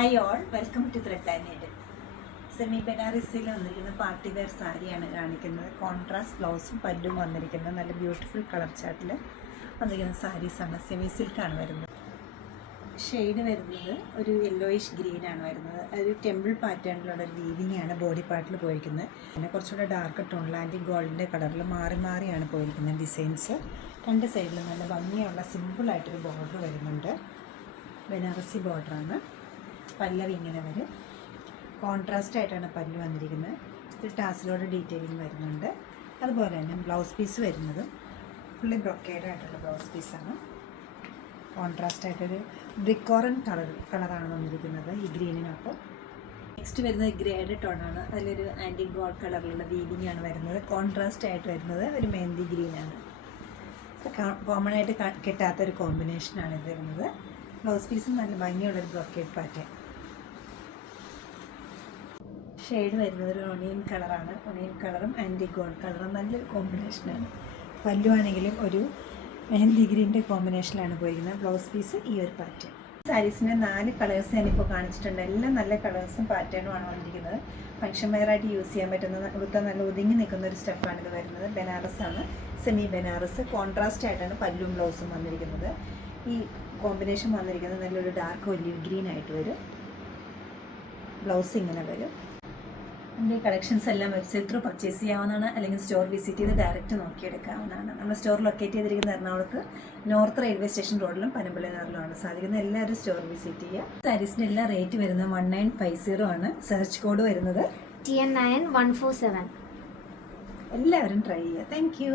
Hi all, welcome to thread and needle. Semi ബനാറസിൽ വന്നിരിക്കുന്ന party wear സാരിയാണ് കാണിക്കുന്നത്. കോൺട്രാസ്റ്റ് ബ്ലൗസും പല്ലും വന്നിരിക്കുന്നത് നല്ല ബ്യൂട്ടിഫുൾ കളർ ചാർട്ടിൽ വന്നിരിക്കുന്ന സാരീസാണ്. സെമി സിൽക്കാണ് വരുന്നത്. ഷെയ്ഡ് വരുന്നത് ഒരു യെല്ലോയിഷ് ഗ്രീനാണ് വരുന്നത്. ഒരു ടെമ്പിൾ പാറ്റേണിലുള്ള ഒരു വീവിങ്ങാണ് ബോഡി പാർട്ടിൽ പോയിരിക്കുന്നത്. പിന്നെ കുറച്ചുകൂടെ ഡാർക്ക് ടോണിൽ ആൻറ്റി ഗോൾഡിൻ്റെ കളറിൽ മാറി മാറിയാണ് പോയിരിക്കുന്നത് ഡിസൈൻസ്. രണ്ട് സൈഡിലും നല്ല ഭംഗിയുള്ള സിമ്പിളായിട്ടൊരു ബോർഡർ വരുന്നുണ്ട്. ബനാറസി ബോർഡറാണ്. പല്ലവി ഇങ്ങനെ വരും. കോൺട്രാസ്റ്റ് ആയിട്ടാണ് പല്ല് വന്നിരിക്കുന്നത്. ഒരു ടാസിലോട് ഡീറ്റെയിലിംഗ് വരുന്നുണ്ട്. അതുപോലെ തന്നെ ബ്ലൗസ് പീസ് വരുന്നത് ഫുള്ളി ബ്രൊക്കേഡായിട്ടുള്ള ബ്ലൗസ് പീസാണ്. കോൺട്രാസ്റ്റ് ആയിട്ടൊരു ബ്രിക്കോറൻ കളറാണ് വന്നിരിക്കുന്നത് ഈ ഗ്രീനിനൊപ്പം. നെക്സ്റ്റ് വരുന്നത് ഗ്രേഡ് ടോണാണ്. അതിലൊരു ആൻറ്റി ഗോൾഡ് കളറിലുള്ള വീവിംഗ് ആണ് വരുന്നത്. കോൺട്രാസ്റ്റ് ആയിട്ട് വരുന്നത് ഒരു മെഹന്തി ഗ്രീനാണ്. കോമൺ ആയിട്ട് കിട്ടാത്തൊരു കോമ്പിനേഷനാണ് ഇത് വരുന്നത്. ബ്ലൗസ് പീസും നല്ല ഭംഗിയുള്ളൊരു ബ്രൊക്കേഡ് പാറ്റേൺ. ഷെയ്ഡ് വരുന്നത് ഒരു ഒണിയൻ കളറാണ്. ഒണിയൻ കളറും ആൻറ്റി ഗോൾഡ് കളറും നല്ലൊരു കോമ്പിനേഷനാണ്. പല്ലുവാണെങ്കിലും ഒരു മെഹന്തി ഗ്രീൻ്റെ കോമ്പിനേഷനിലാണ് പോയിരിക്കുന്നത്. ബ്ലൗസ് പീസ് ഈ ഒരു പാറ്റേൺ. സാരീസിൻ്റെ 4 കളേഴ്സ് ഞാനിപ്പോൾ കാണിച്ചിട്ടുണ്ട്. എല്ലാം നല്ല കളേഴ്സും പാറ്റേണുമാണ് വന്നിരിക്കുന്നത്. ഫംഗ്ഷൻ വെയറായിട്ട് യൂസ് ചെയ്യാൻ പറ്റുന്ന ഉടുത്ത നല്ല ഒതുങ്ങി നിൽക്കുന്ന ഒരു സ്റ്റെപ്പാണ് ഇത് വരുന്നത്. ബനാറസാണ്, സെമി ബനാറസ്. കോൺട്രാസ്റ്റ് ആയിട്ടാണ് പല്ലും ബ്ലൗസും വന്നിരിക്കുന്നത്. ഈ കോമ്പിനേഷൻ വന്നിരിക്കുന്നത് നല്ലൊരു ഡാർക്ക് ഒലിവ് ഗ്രീൻ ആയിട്ട് വരും. ബ്ലൗസ് ഇങ്ങനെ വരും. നമ്മുടെ ഈ കളക്ഷൻസ് എല്ലാം വെബ്സൈറ്റ് ത്രൂ പർച്ചേസ് ചെയ്യാവുന്നതാണ്, അല്ലെങ്കിൽ സ്റ്റോർ വിസിറ്റ് ചെയ്ത് ഡയറക്റ്റ് നോക്കിയെടുക്കാവുന്നതാണ്. നമ്മുടെ സ്റ്റോർ ലൊക്കേറ്റ് ചെയ്തിരിക്കുന്ന എറണാകുളത്ത് നോർത്ത് റെയിൽവേ സ്റ്റേഷൻ റോഡിലും പനമ്പള്ളി നഗറിലുമാണ്. സാധിക്കുന്ന എല്ലാവരും സ്റ്റോർ വിസിറ്റ് ചെയ്യുക. സാരീസിൻ്റെ എല്ലാ റേറ്റ് വരുന്നത് 1950 ആണ്. സെർച്ച് കോഡ് വരുന്നത് TN9147. എല്ലാവരും ട്രൈ ചെയ്യുക. Thank you.